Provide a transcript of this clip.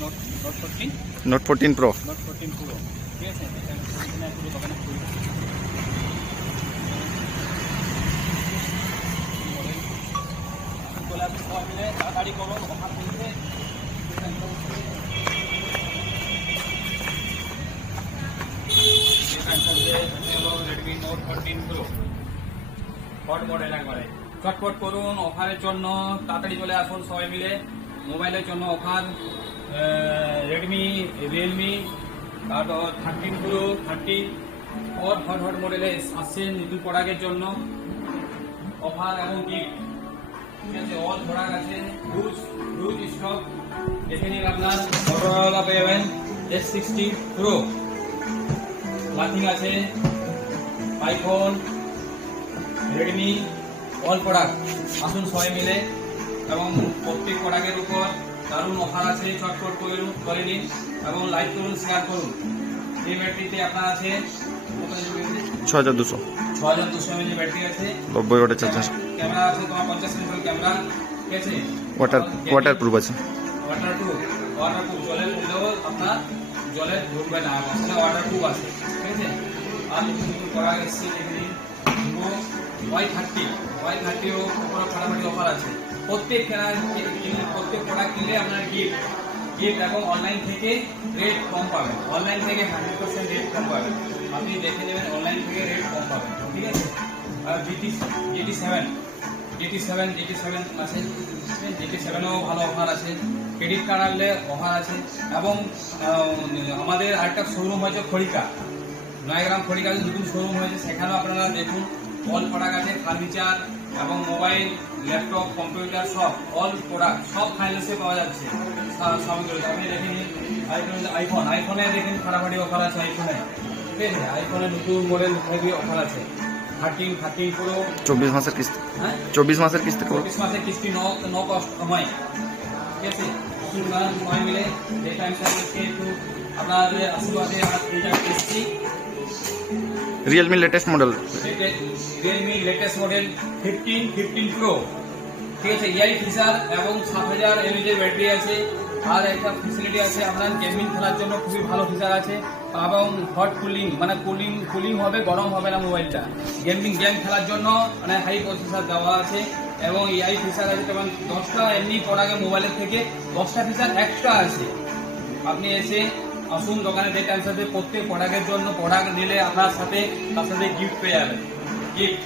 Note 14 pro. ঠিক আছে, পুরো দোকানে চলে আসবে সবাই মিলে, তাড়াতাড়ি করো, অফার চলছে। Redmi note 14 pro hot model, একবারে চটপট করুন অফারের জন্য, তাড়াতাড়ি চলে আসুন সবাই মিলে। মোবাইলের জন্য অফার, রেডমি, রিয়েলমি, তারপর 13 প্রো, 30 হট হট হট মডেলে আসছে নতুন প্রোডাক্টের জন্য অফার এবং গিফট। ঠিক আছে, অল প্রোডাক্ট আছে, রুজ স্টক। দেখে নিন আপনার মোটরোলা পেয়ে যাবেন S60 প্রো, নাথিং আছে, আইফোন, রেডমি, অল প্রোডাক্ট। আসুন সবাই মিলে, এবং প্রত্যেক প্রোডাক্টের উপর দারুণ অফার আছে, চটপট করুন, করে নিন এবং লাইক করুন, শেয়ার করুন। এই ব্যাটারিতে আপনার আছে 6200 mAh ব্যাটারি আছে, 90 ওয়াটের চার্জার, ক্যামেরা আছে তোমার 50 মেগাপিক্সেল ক্যামেরা। ঠিক আছে, ওয়াটারপ্রুফ আছে, ওয়াটারপ্রুফ জলের মধ্যেও আপনার জলে ঢুকবে না, ওয়াটারপ্রুফ আছে। ঠিক আছে, আর নতুন করা এসছে দেখে ভিভো Y30ও ফাটাফাটি অফার আছে। প্রত্যেক প্রোডাক্ট কিনলে আপনার গিফট এবং অনলাইন থেকে রেট কম পাবেন, অনলাইন থেকে 100% রেট কম পাবেন। আপনি দেখে নেবেন, অনলাইন থেকে রেট কম পাবেন। ঠিক আছে, আর GT7 আছে, GT7ও ভালো অফার আছে, ক্রেডিট কার্ড আনলে অফার আছে। এবং আমাদের আরেকটা শোরুম হয়েছে খড়িকা, নয়াগ্রাম খড়িকাতে নতুন শোরুম হয়েছে, সেখানেও আপনারা দেখুন অল প্রোডাক্ট আছে, ফার্নিচার এবং মোবাইল, ল্যাপটপ, কম্পিউটার, সব অল প্রোডাক্ট সব ফাইন্যান্সে পাওয়া যাচ্ছে। সবগুলো আপনি দেখে নিন। আইফোনে দেখেন ফাটাফাটি অফার আছে আইফোনে। ঠিক আছে, আইফোনে নতুন মডেল হেভি অফার আছে, 13 প্রো 24 মাসের কিস্তি, 24 মাসের কিস্তি, 24 মাসের কিস্তি, নো কস্ট হয়। ঠিক আছে, সময় মিলে যে টাইম সার্ভিসকে একটু আপনাদের আশীর্বাদে আমরা এইটা এসেছি। Realme latest model 15 pro. ঠিক আছে, AI ফিচার এবং 7000 mAh ব্যাটারি আছে। আর একটা ফেসিলিটি আছে, আপনার গেমিং খেলার জন্য খুবই ভালো ফিচার আছে, এবং হট কুলিং, মানে কুলিং হবে, গরম হবে না মোবাইলটা। গেম খেলার জন্য মানে হাই প্রসেসর দেওয়া আছে, এবং AI ফিচার আছে। যেমন 10টা এমনি প্রোডাক্টে মোবাইলের থেকে 10টা ফিচার এক্সট্রা আছে। আপনি এসে আসুন দোকানে, যে টাইম সাথে প্রত্যেক প্রোডাক্টের জন্য প্রোডাক্ট নিলে আপনার সাথে তার সাথে গিফট পেয়ে যাবেন। গিফট